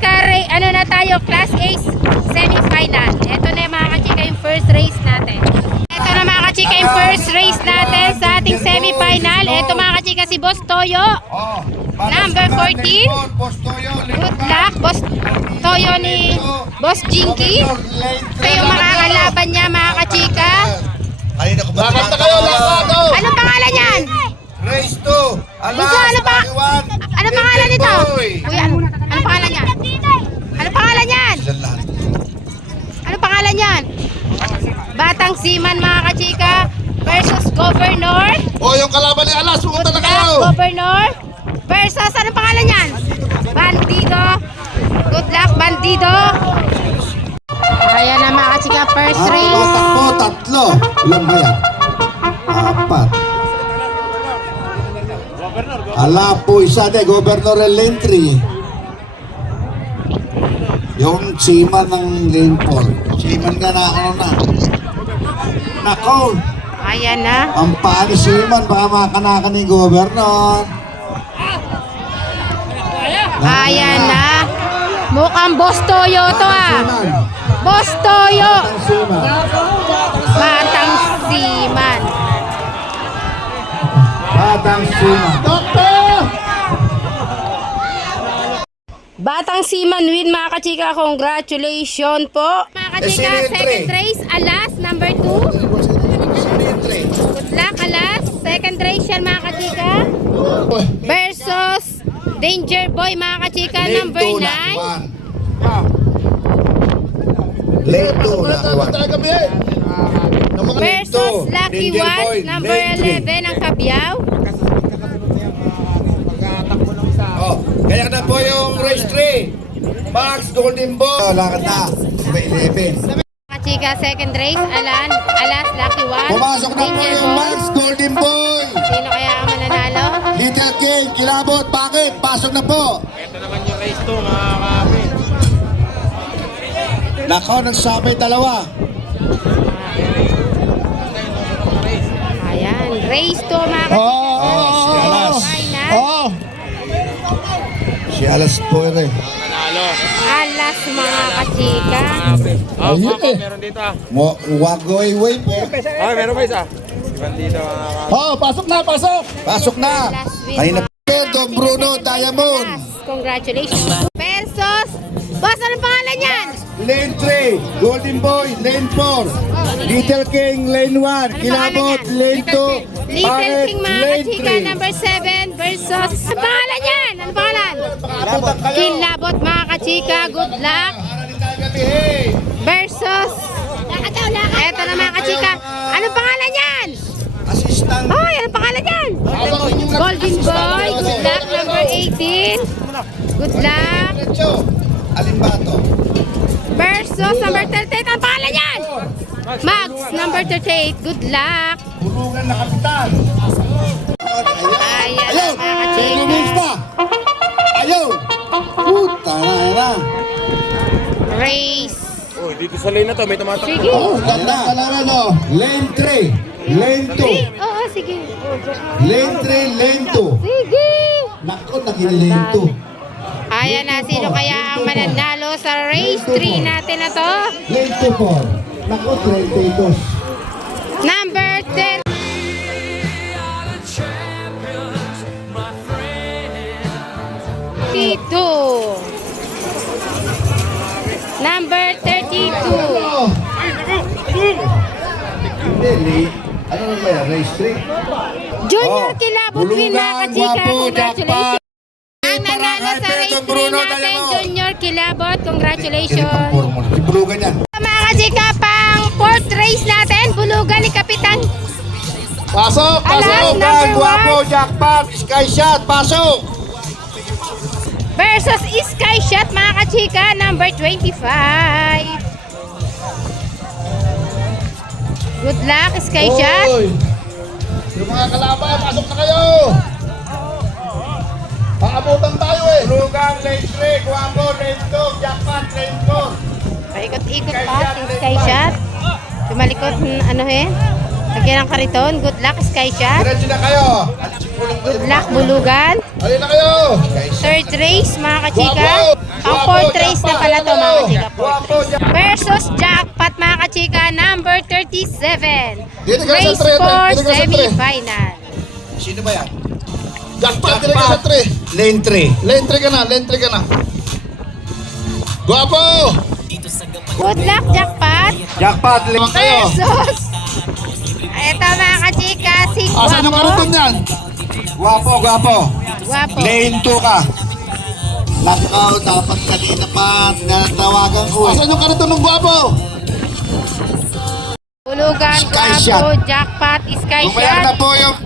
kachika, Ray, ano na tayo, Class A semi-final. Ito na yung mga kachika yung first race natin. Ito na mga kachika yung first race natin sa ating semi-final. Ito mga kachika si Boss Toyo. Number 14. Good luck, Boss Toyo ni Boss Jinky. Ito yung makakalaban niya mga kachika. Kanina ko ba Lakad na kayo, oh! Anong pangalan niyan? Race 2. Alas, ano pa? Anong pangalan nito? Kuya, ano, pangalan niyan? Batang Siman mga kachika versus Governor. Oh, yung kalaban ni Alas, pumunta na kayo! Governor versus anong pangalan niyan? Bandido. Good luck, Bandido. Ayan na mga kachika, first Ang race. Ah, takbo, tatlo. Ilan ba yan? Apat. Ala po isa de, Governor Elentry. Yung seaman ng Paul. Seaman nga na ano na. Nako, Ayan na. ang paa ni seaman, baka makanaka ni Governor. Ayan na. Mukhang Boss Toyo to ah. Boss Toyo. Batang Siman. Batang seaman. Batang Siman win mga kachika. Congratulations po. Mga Eh, sino yung second race, Alas, number 2. Good luck, Alas. Second race yan mga kachika. Versus Danger Boy mga kachika, number 9. Lane 2, Wala tayo nakawan. talaga, Biel! Ng mga Versus Danger Lucky One, number lane three. 11 ng Kabyaw. Oh, kaya na po yung race 3. Max Golden Ball. Lakad na. May 11. Kachika, second race, Alan, Alas, Lucky One. Pumasok na po yung. Max Golden Boy. Sino kaya ang mananalo? Little King, kilabot, bakit? Pasok na po. Ito naman yung race 2, mga kapatid. Nako, nagsabay dalawa. Ayan, race to mga kachika. Oh, si Alas. Oh. Si Alas po rin. Nanalo. Alas mga kachika. Oh, Ayun eh. Meron dito ah. Mo, wagoy way po. Oh, meron pa isa. Iban dito mga. Oh, pasok na, pasok. Pasok na. Win. Kanina Pedro Bruno Diamond. Congratulations. Pesos. Boss, anong pangalan yan? Lane 3, Golden Boy, Lane 4, Little King, Lane 1, Ano Kilabot, Lane 2, Little King mga kachika, number 7 versus... Anong pangalan yan? Anong pangalan? Kilabot mga kachika. Good luck. Versus... Eto na mga kachika. Anong pangalan yan? Assistant. Hoy, anong pangalan yan? Golden Boy. Good luck, number 18. Good luck. Alimbato. Versus number 38. Anong pangalan yan? Mags, number 38. Good luck. Bulungan na kapitan. Ayan, Ayun! mga kachika. Ayun! Puta na na. Race. Oh, dito sa lane na to, may tumatakbo. Sige. Oh, ganda ka naman oh. Lane 3, Lane Oo, sige. 2, Lane 3, Lane 2. Sige. Nako, naging Lane 2. Ayan na, sino kaya ang mananalo sa race 3 natin na to? Lane 2 po. Nako, 32. Number 10. Two. Number 32. Hindi. Ano na ba yan? Race 3? Junior Oh, Kilabot win mga kachika. Congratulations. Ang nanalo sa race 3 Bruno natin, Dalamon. Junior Kilabot. Congratulations. Si Bulugan yan. Mga kachika, race natin, bulugan ni Kapitan Pasok! Pasok! one. Guwapo, Jackpot, Sky Shot, pasok! versus Sky Shot mga kachika, number 25. Good luck, Sky Shot. Oy! Yung mga kalaban, pasok na kayo! Paabutan tayo eh! Bulugan, Lane 3, Guwapo, Lane 2, Jackpot, Lane 4. Paikot-ikot pa Sky Shot. Tumalikot, ano eh. Lagyan ng kariton. Good luck, Sky Shot. Diretso na kayo. Good luck, Bulugan. Halina kayo! Third race, mga kachika. Ang fourth versus Jackpot mga kachika number 37. Dito ka sa Race tre, tre. 4 Dito ka sa tre. semi-final. Sino ba yan? Jackpot, ka sa 3. Lane 3. Lane 3 ka na, lane 3 ka na. Guwapo! Good luck Jackpot Jackpot, lane kayo. versus ito mga kachika si Asan yung Guapo. karton yan? Guwapo, guwapo. Guapo. Lane 2 ka. Lakaw, dapat kanina pa natawagan ko eh. Asan yung karton ng guwapo? Hulugan, Sky Guapo. Jackpot, Sky Umayak na Shot. po yung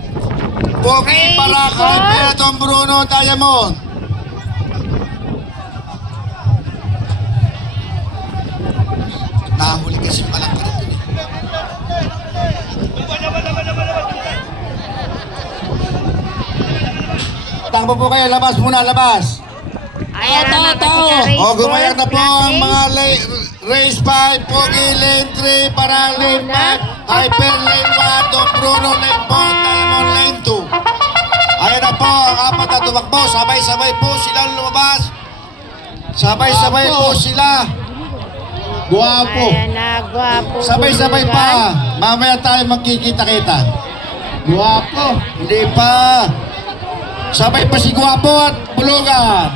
Pogi Race para kay four. Benetton Bruno Diamond. Takbo po kayo, labas muna, labas. Ayan na mga kachika, race O, gumayak na 4, po ang mga la- race 5, Pogi lane 3, para lane 5, Hyper lane 1, Don Bruno lane 4, Diamond lane 2. Ayan na po, ang apat na tumakbo, sabay-sabay po silang lumabas. Sabay-sabay po sila. Guwapo. Ayan na, Guapo. Sabay-sabay pa. Mamaya tayo magkikita-kita. Guwapo. Hindi pa. Sabay pa si Guwapo at Bulugan.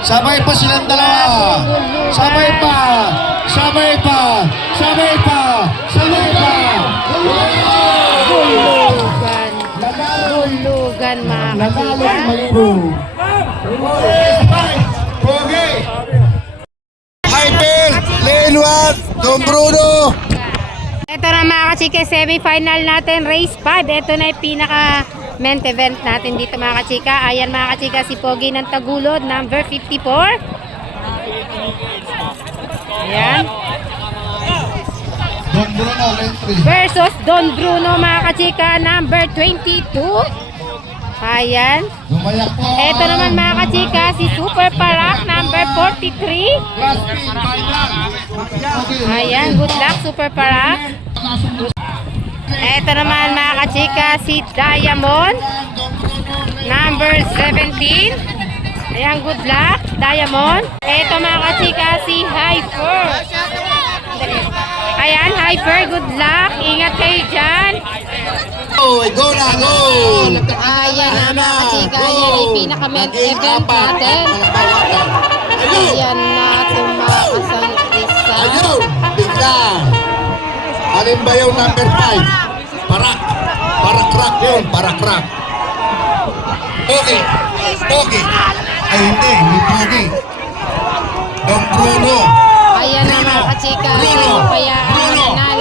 Sabay pa silang dalawa. Sabay pa. Sabay pa. Sabay pa. Sabay pa. Hulugan. Hulugan mga kachika. Pogi. Hyper. 1. Don Bruno. Ito na mga kachika, semi-final natin, race 5. Ito na yung pinaka main event natin dito mga kachika. Ayan mga kachika, si Pogi ng Tagulod, number 54. Ayan. Don Bruno, lane 3. Versus Don Bruno mga kachika, number 22. Ayan. Ito naman mga kachika, si Super Parak, number 43. Class B, final. Ayan, good luck Super Parak. Ito naman mga kachika, si Diamond, number 17. Ayan, good luck, Diamond. Ito mga kachika, si Hyper. Ayan, Hyper, good luck. Ingat kayo dyan. Go, go na, go. Ayan na mga kachika, yan ay pinaka-main event natin. Ayan na, tumakas ang isa. Ayun, bigla. Alin ba yung number 5? Parak. Parak crack yun, parak crack. Pogi. Pogi. Ay hindi, hindi Pogi. Don Bruno. Ayan na mga kachika, Bruno. kaya ang Bruno. nanalo?